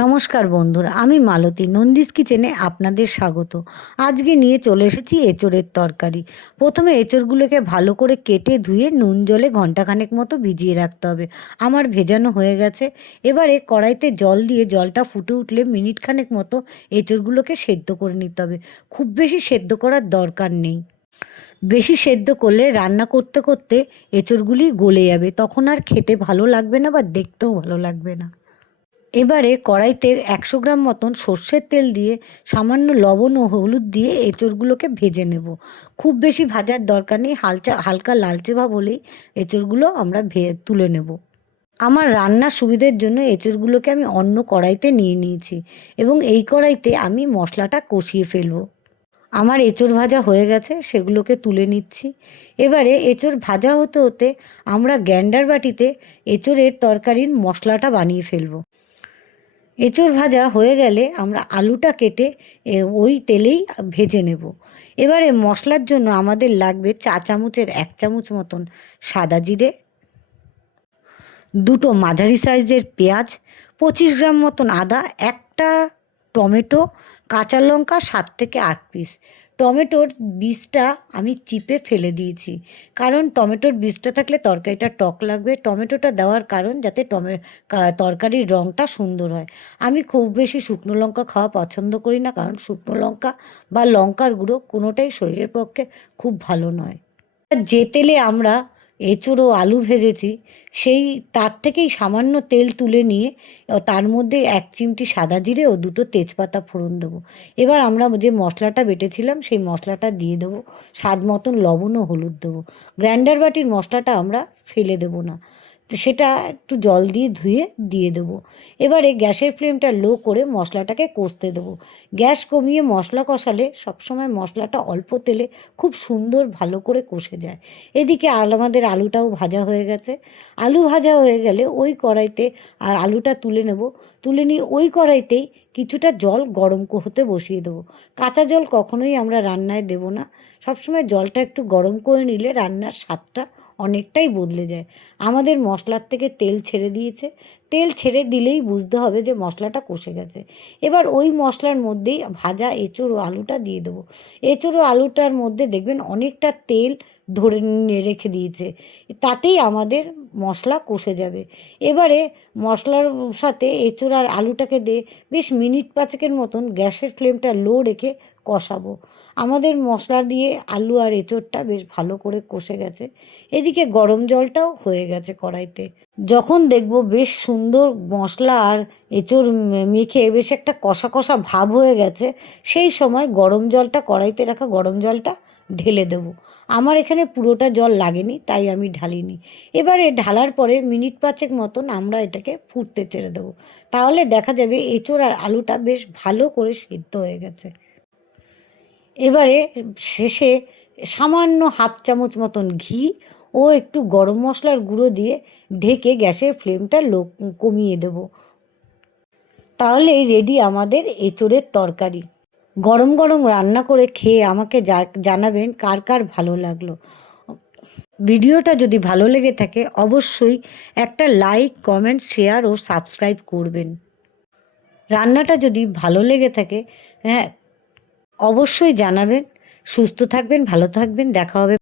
নমস্কার বন্ধুরা, আমি মালতী নন্দিস কিচেনে আপনাদের স্বাগত। আজকে নিয়ে চলে এসেছি এঁচোড়ের তরকারি। প্রথমে এঁচোড়গুলোকে ভালো করে কেটে ধুয়ে নুন জলে ঘন্টাখানেক মতো ভিজিয়ে রাখতে হবে। আমার ভেজানো হয়ে গেছে। এবারে কড়াইতে জল দিয়ে জলটা ফুটে উঠলে মিনিটখানেক মতো এঁচোড়গুলোকে সেদ্ধ করে নিতে হবে। খুব বেশি সেদ্ধ করার দরকার নেই। বেশি সেদ্ধ করলে রান্না করতে করতে এঁচোড়গুলি গলে যাবে, তখন আর খেতে ভালো লাগবে না বা দেখতেও ভালো লাগবে না। এবারে কড়াইতে 100 গ্রাম মতন সর্ষের তেল দিয়ে সামান্য লবণ ও হলুদ দিয়ে এঁচোড়গুলোকে ভেজে নেব। খুব বেশি ভাজার দরকার নেই, হালকা লালচে ভাব হলেই এঁচোড়গুলো আমরা তুলে নেব। আমার রান্নার সুবিধের জন্য এঁচোড়গুলোকে আমি অন্য কড়াইতে নিয়ে নিয়েছি এবং এই কড়াইতে আমি মশলাটা কষিয়ে ফেলবো। আমার এঁচোড় ভাজা হয়ে গেছে, সেগুলোকে তুলে নিচ্ছি। এবারে এঁচোড় ভাজা হতে হতে আমরা গ্রাইন্ডার বাটিতে এঁচোড়ের তরকারির মশলাটা বানিয়ে ফেলবো। এঁচোড় ভাজা হয়ে গেলে আমরা আলুটা কেটে ওই তেলেই ভেজে নেব। এবারে মশলার জন্য আমাদের লাগবে চা চামচের 1 চামচ মতন সাদা জিরে, দুটো মাঝারি সাইজের পেঁয়াজ, 25 গ্রাম মতন আদা, একটা টমেটো, কাঁচা লঙ্কা 7 থেকে 8 পিস। টমেটোর বীজটা আমি চিপে ফেলে দিয়েছি, কারণ টমেটোর বীজটা থাকলে তরকারিটা টক লাগবে। টমেটোটা দেওয়ার কারণ যাতে তরকারির রঙটা সুন্দর হয়। আমি খুব বেশি শুকনো লঙ্কা খাওয়া পছন্দ করি না, কারণ শুকনো লঙ্কা বা লঙ্কার গুঁড়ো কোনোটাই শরীরের পক্ষে খুব ভালো নয়। যে তেলে আমরা এঁচোড় ও আলু ভেজেছি সেই তার থেকেই সামান্য তেল তুলে নিয়ে তার মধ্যে 1 চিমটি সাদা জিরে ও দুটো তেজপাতা ফোড়ন দেবো। এবার আমরা যে মশলাটা বেটেছিলাম সেই মশলাটা দিয়ে দেবো, স্বাদ মতন লবণ ও হলুদ দেবো। গ্রাইন্ডার বাটির মশলাটা আমরা ফেলে দেবো না, তো সেটা একটু জল দিয়ে ধুয়ে দিয়ে দেবো। এবারে গ্যাসের ফ্লেমটা লো করে মশলাটাকে কষতে দেবো। গ্যাস কমিয়ে মশলা কষালে সবসময় মশলাটা অল্প তেলে খুব সুন্দর ভালো করে কষে যায়। এদিকে আমাদের আলুটাও ভাজা হয়ে গেছে। আলু ভাজা হয়ে গেলে ওই কড়াইতে আলুটা তুলে নেব। তুলে নিয়ে ওই কড়াইতেই কিছুটা জল গরম হতে বসিয়ে দেবো। কাঁচা জল কখনোই আমরা রান্নায় দেব না। সবসময় জলটা একটু গরম করে নিলে রান্নার স্বাদটা অনেকটাই বদলে যায়। আমাদের মশলার থেকে তেল ছেড়ে দিয়েছে। তেল ছেড়ে দিলেই বুঝতে হবে যে মশলাটা কষে গেছে। এবার ওই মশলার মধ্যেই ভাজা এঁচোড় ও আলুটা দিয়ে দেবো। এঁচোড় ও আলুটার মধ্যে দেখবেন অনেকটা তেল ধরে রেখে দিয়েছে, তাতেই আমাদের মশলা কষে যাবে। এবারে মশলার সাথে এঁচোড় আর আলুটাকে দিয়ে বেশ মিনিট 5 মতন গ্যাসের ফ্লেমটা লো রেখে কষাবো। আমাদের মশলা দিয়ে আলু আর এঁচোড়টা বেশ ভালো করে কষে গেছে। এদিকে গরম জলটাও হয়ে গেছে কড়াইতে। যখন দেখব বেশ সুন্দর মশলা আর এঁচোড় মেখে বেশ একটা কষা কষা ভাব হয়ে গেছে, সেই সময় গরম জলটা, কড়াইতে রাখা গরম জলটা ঢেলে দেবো। আমার এখানে পুরোটা জল লাগেনি, তাই আমি ঢালিনি। এবারে ঢালার পরে মিনিট 5 মতন আমরা এটাকে ফুটতে ছেড়ে দেবো। তাহলে দেখা যাবে এঁচোড় আর আলুটা বেশ ভালো করে সিদ্ধ হয়ে গেছে। এবারে শেষে সামান্য 1/2 চামচ মতন ঘি ও একটু গরম মশলার গুঁড়ো দিয়ে ঢেকে গ্যাসের ফ্লেমটা কমিয়ে দেব। তাহলেই রেডি আমাদের এঁচোড়ের তরকারি। গরম গরম রান্না করে খেয়ে আমাকে জানাবেন কার কার ভালো লাগলো। ভিডিওটা যদি ভালো লেগে থাকে অবশ্যই একটা লাইক, কমেন্ট, শেয়ার ও সাবস্ক্রাইব করবেন। রান্নাটা যদি ভালো লেগে থাকে, হ্যাঁ, অবশ্যই জানাবেন। সুস্থ থাকবেন, ভালো থাকবেন, দেখা হবে।